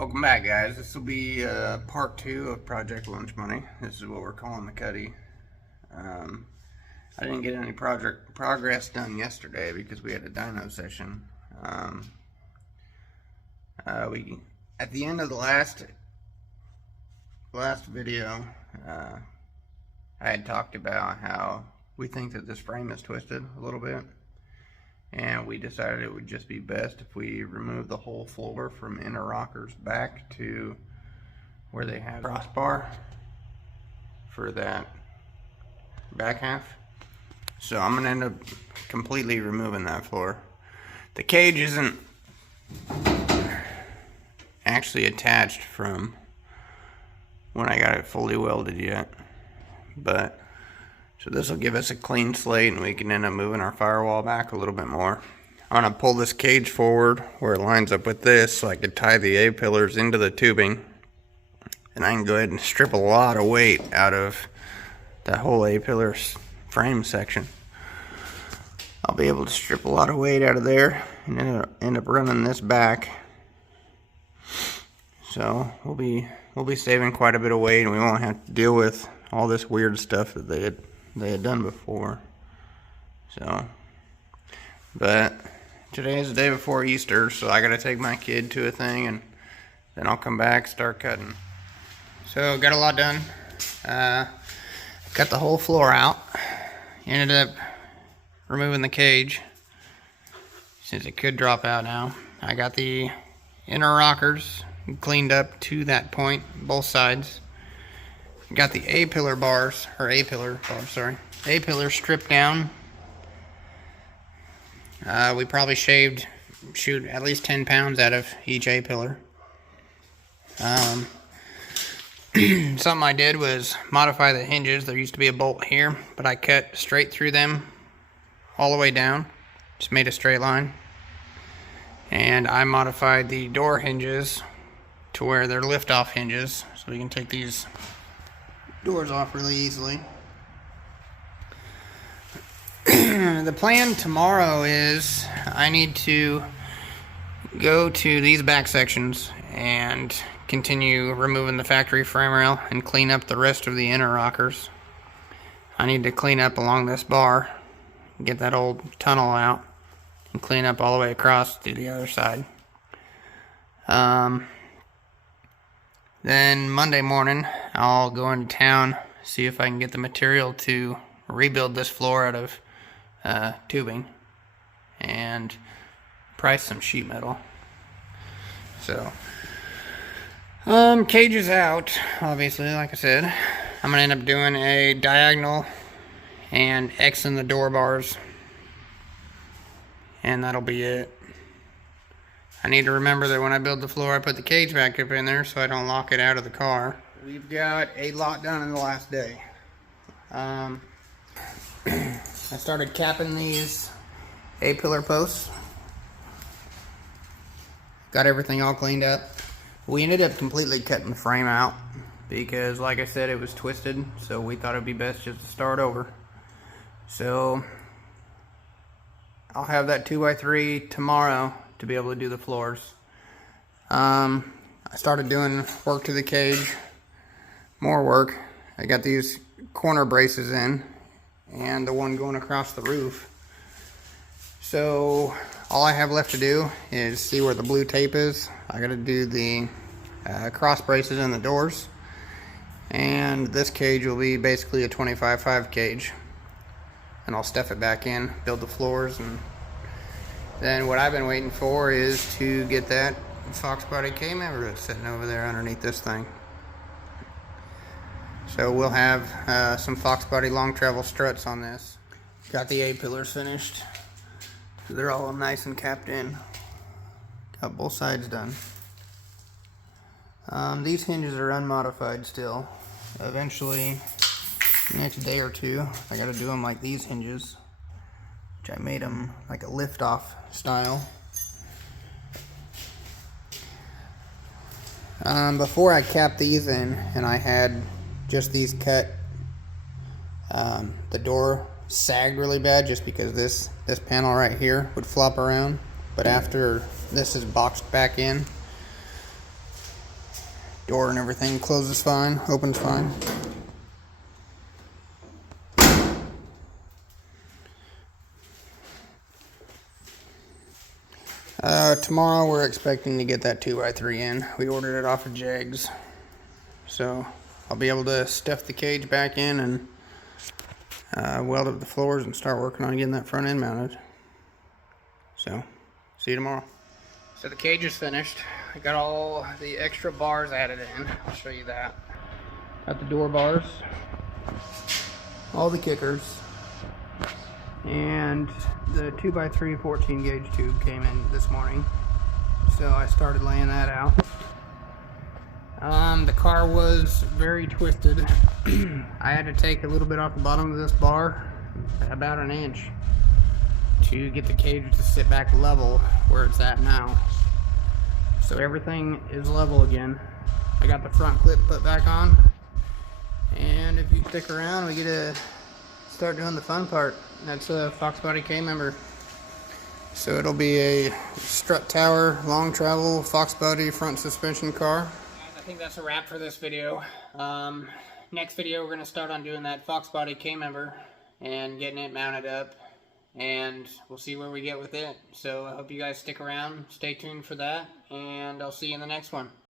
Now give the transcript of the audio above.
Welcome back, guys. This will be part 2 of Project Lunch Money. This is what we're calling the cuddy. I didn't get any progress done yesterday because we had a dyno session. At the end of the last video, I had talked about how we think that this frame is twisted a little bit, and we decided it would just be best if we remove the whole floor from inner rockers back to where they have crossbar for that back half. So I'm gonna end up completely removing that floor. The cage isn't actually attached from when I got it fully welded yet, but so this will give us a clean slate and we can end up moving our firewall back a little bit more. I'm going to pull this cage forward where it lines up with this so I can tie the A-pillars into the tubing. And I can go ahead and strip a lot of weight out of that whole A-pillar frame section. I'll be able to strip a lot of weight out of there and end up running this back. So we'll be saving quite a bit of weight, and we won't have to deal with all this weird stuff that they had done before. So, but today is the day before Easter, so I gotta take my kid to a thing, and then I'll come back, start cutting. So got a lot done. Cut the whole floor out. Ended up removing the cage since it could drop out now. I got the inner rockers cleaned up to that point, both sides. Got the A-pillar bars, or A-pillar stripped down. We probably shaved, at least 10 pounds out of each A-pillar. Something I did was modify the hinges. There used to be a bolt here, but I cut straight through them all the way down. Just made a straight line. And I modified the door hinges to where they're lift-off hinges, so we can take these doors off really easily. The plan tomorrow is I need to go to these back sections and continue removing the factory frame rail and clean up the rest of the inner rockers. I need to clean up along this bar, get that old tunnel out, and clean up all the way across to the other side. Then Monday morning, I'll go into town, see if I can get the material to rebuild this floor out of tubing and price some sheet metal. So, cage is out, obviously, like I said. I'm going to end up doing a diagonal and Xing the door bars, and that'll be it. I need to remember that when I build the floor, I put the cage back up in there so I don't lock it out of the car. We've got a lot done in the last day. I started capping these A-pillar posts. Got everything all cleaned up. We ended up completely cutting the frame out because, like I said, it was twisted, so we thought it'd be best just to start over. So I'll have that 2x3 tomorrow to be able to do the floors. I started doing work to the cage, more work. I got these corner braces in and the one going across the roof. So all I have left to do is see where the blue tape is. I gotta do the cross braces in the doors, and this cage will be basically a 25/5 cage, and I'll stuff it back in, build the floors, and then what I've been waiting for is to get that Foxbody K member sitting over there underneath this thing. So we'll have some Foxbody long travel struts on this. Got the A-pillars finished. So they're all nice and capped in. Got both sides done. These hinges are unmodified still. Eventually, in the next day or two, I gotta do them like these hinges, which I made them like a lift-off style. Before I capped these in and I had just these cut, the door sagged really bad just because this panel right here would flop around. But after this is boxed back in, Door and everything closes fine, opens fine. Tomorrow we're expecting to get that 2x3 in. We ordered it off of Jegs. So I'll be able to stuff the cage back in and weld up the floors and start working on getting that front end mounted. So, see you tomorrow. So the cage is finished. I got all the extra bars added in. I'll show you that. Got the door bars, all the kickers, and the 2x3 14 gauge tube came in this morning. So I started laying that out. The car was very twisted. I had to take a little bit off the bottom of this bar, about an inch, to get the cage to sit back level where it's at now. So everything is level again. I got the front clip put back on, and if you stick around, we get to start doing the fun part. That's a Foxbody K member. So it'll be a strut tower, long travel, Foxbody front suspension car. I think that's a wrap for this video. Next video we're going to start on doing that Foxbody K member and getting it mounted up, and we'll see where we get with it. So I hope you guys stick around, stay tuned for that, and I'll see you in the next one.